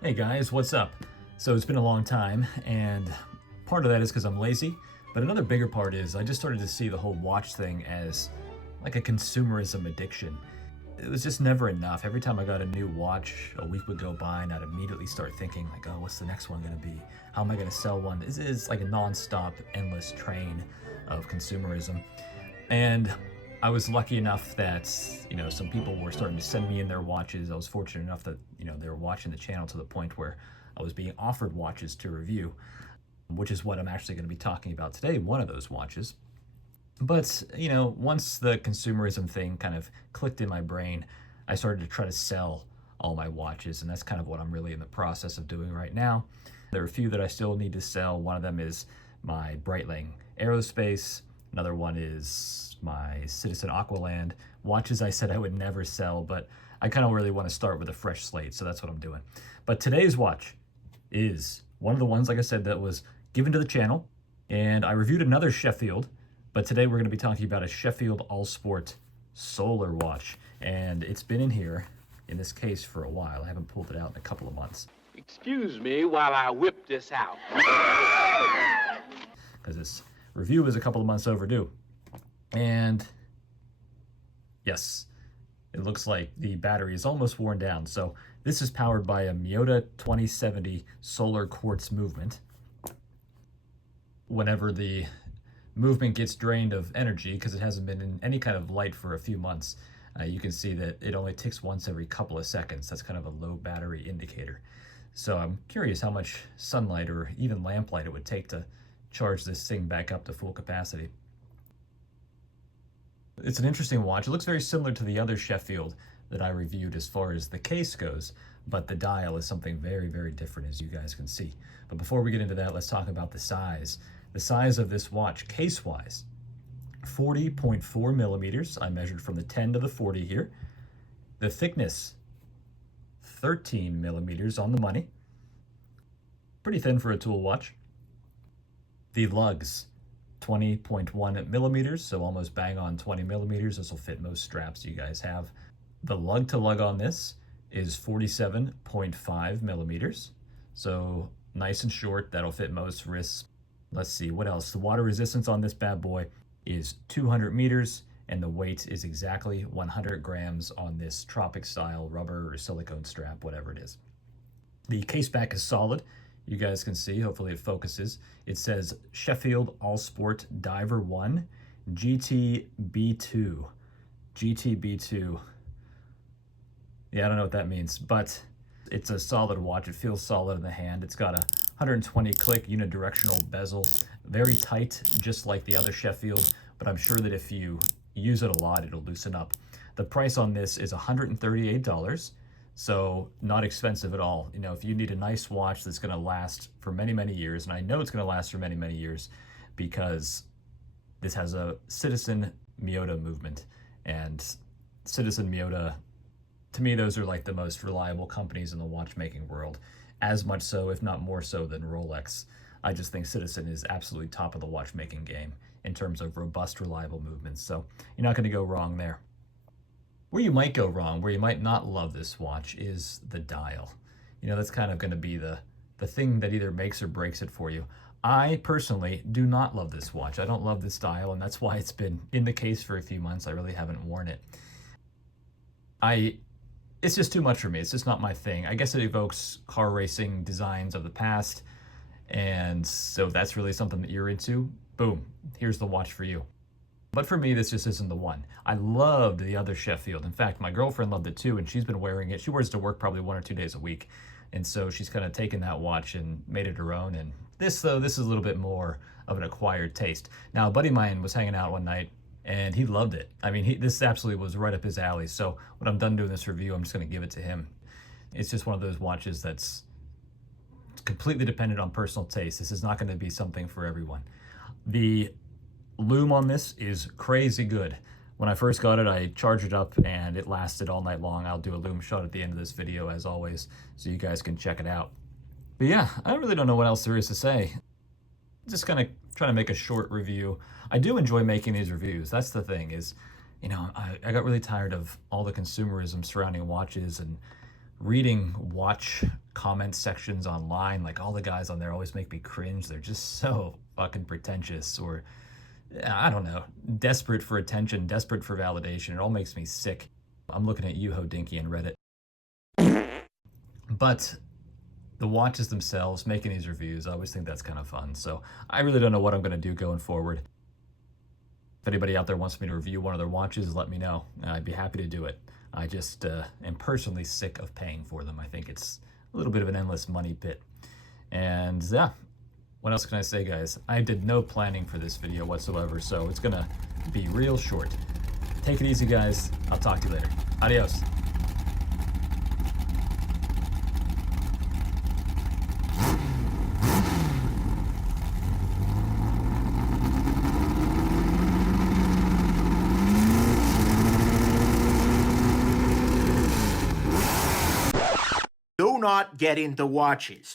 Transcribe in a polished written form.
Hey guys, what's up? So it's been a long time, and part of that is because I'm lazy, but another bigger part is I just started to see the whole watch thing as like a consumerism addiction. It was just never enough. Every time I got a new watch, a week would go by and I'd immediately start thinking like, oh, what's the next one gonna be? How am I gonna sell one? This is like a non-stop, endless train of consumerism. And I was lucky enough that, some people were starting to send me in their watches. I was fortunate enough that, they were watching the channel to the point where I was being offered watches to review, which is what I'm actually going to be talking about today, one of those watches. But, once the consumerism thing kind of clicked in my brain, I started to try to sell all my watches, and that's kind of what I'm really in the process of doing right now. There are a few that I still need to sell. One of them is my Breitling Aerospace. Another one is my Citizen Aqualand. Watches I said I would never sell, but I kind of really want to start with a fresh slate, so that's what I'm doing. But today's watch is one of the ones, like I said, that was given to the channel, and I reviewed another Sheffield, but today we're going to be talking about a Sheffield All Sport solar watch, and it's been in here in this case for a while. I haven't pulled it out in a couple of months. Excuse me while I whip this out. Because this review is a couple of months overdue. And yes, it looks like the battery is almost worn down. So this is powered by a Miyota 2070 solar quartz movement. Whenever the movement gets drained of energy, because it hasn't been in any kind of light for a few months, you can see that it only ticks once every couple of seconds. That's kind of a low battery indicator. So I'm curious how much sunlight or even lamplight it would take to charge this thing back up to full capacity. It's an interesting watch. It looks very similar to the other Sheffield that I reviewed as far as the case goes, but the dial is something very, very different, as you guys can see. But before we get into that, let's talk about the size. The size of this watch, case-wise, 40.4 millimeters. I measured from the 10 to the 40 here. The thickness, 13 millimeters on the money. Pretty thin for a tool watch. The lugs, 20.1 millimeters, so almost bang on 20 millimeters. This will fit most straps you guys have. The lug to lug on this is 47.5 millimeters, so nice and short. That'll fit most wrists. Let's see, what else? The water resistance on this bad boy is 200 meters, and the weight is exactly 100 grams on this tropic style rubber or silicone strap, whatever it is. The case back is solid. You guys can see, hopefully it focuses. It says Sheffield All Sport Diver 1 GTB2. GTB2. Yeah, I don't know what that means, but it's a solid watch. It feels solid in the hand. It's got a 120 click unidirectional bezel, very tight, just like the other Sheffield, but I'm sure that if you use it a lot, it'll loosen up. The price on this is $138, so not expensive at all. If you need a nice watch that's going to last for many, many years, and I know it's going to last for many, many years because this has a Citizen Miyota movement, and Citizen Miyota, to me, those are like the most reliable companies in the watchmaking world. As much so, if not more so, than Rolex. I just think Citizen is absolutely top of the watchmaking game in terms of robust, reliable movements. So you're not going to go wrong there. Where you might go wrong, where you might not love this watch, is the dial. That's kind of going to be the thing that either makes or breaks it for you. I personally do not love this watch. I don't love this dial, and that's why it's been in the case for a few months. I really haven't worn it. It's just too much for me. It's just not my thing. I guess it evokes car racing designs of the past, and so if that's really something that you're into, boom, here's the watch for you. But for me, this just isn't the one. I loved the other Sheffield. In fact, my girlfriend loved it too, and she's been wearing it. She wears it to work probably 1 or 2 days a week, and so she's kind of taken that watch and made it her own. And this, though, this is a little bit more of an acquired taste. Now, a buddy of mine was hanging out one night, and he loved it. I mean, this absolutely was right up his alley. So when I'm done doing this review, I'm just going to give it to him. It's just one of those watches that's completely dependent on personal taste. This is not going to be something for everyone. The lume on this is crazy good. When I first got it, I charged it up and it lasted all night long. I'll do a lume shot at the end of this video as always, so you guys can check it out. But yeah, I really don't know what else there is to say. Just kind of trying to make a short review. I do enjoy making these reviews. That's the thing is, I got really tired of all the consumerism surrounding watches and reading watch comment sections online, like all the guys on there always make me cringe. They're just so fucking pretentious, or I don't know, desperate for attention, desperate for validation. It all makes me sick. I'm looking at you, Hodinky, and Reddit. But the watches themselves, making these reviews, I always think that's kind of fun. So I really don't know what I'm going to do going forward. If anybody out there wants me to review one of their watches, let me know. I'd be happy to do it. I just am personally sick of paying for them. I think it's a little bit of an endless money pit. And yeah, what else can I say, guys? I did no planning for this video whatsoever, so it's gonna be real short. Take it easy, guys. I'll talk to you later. Adios. Do not get into watches.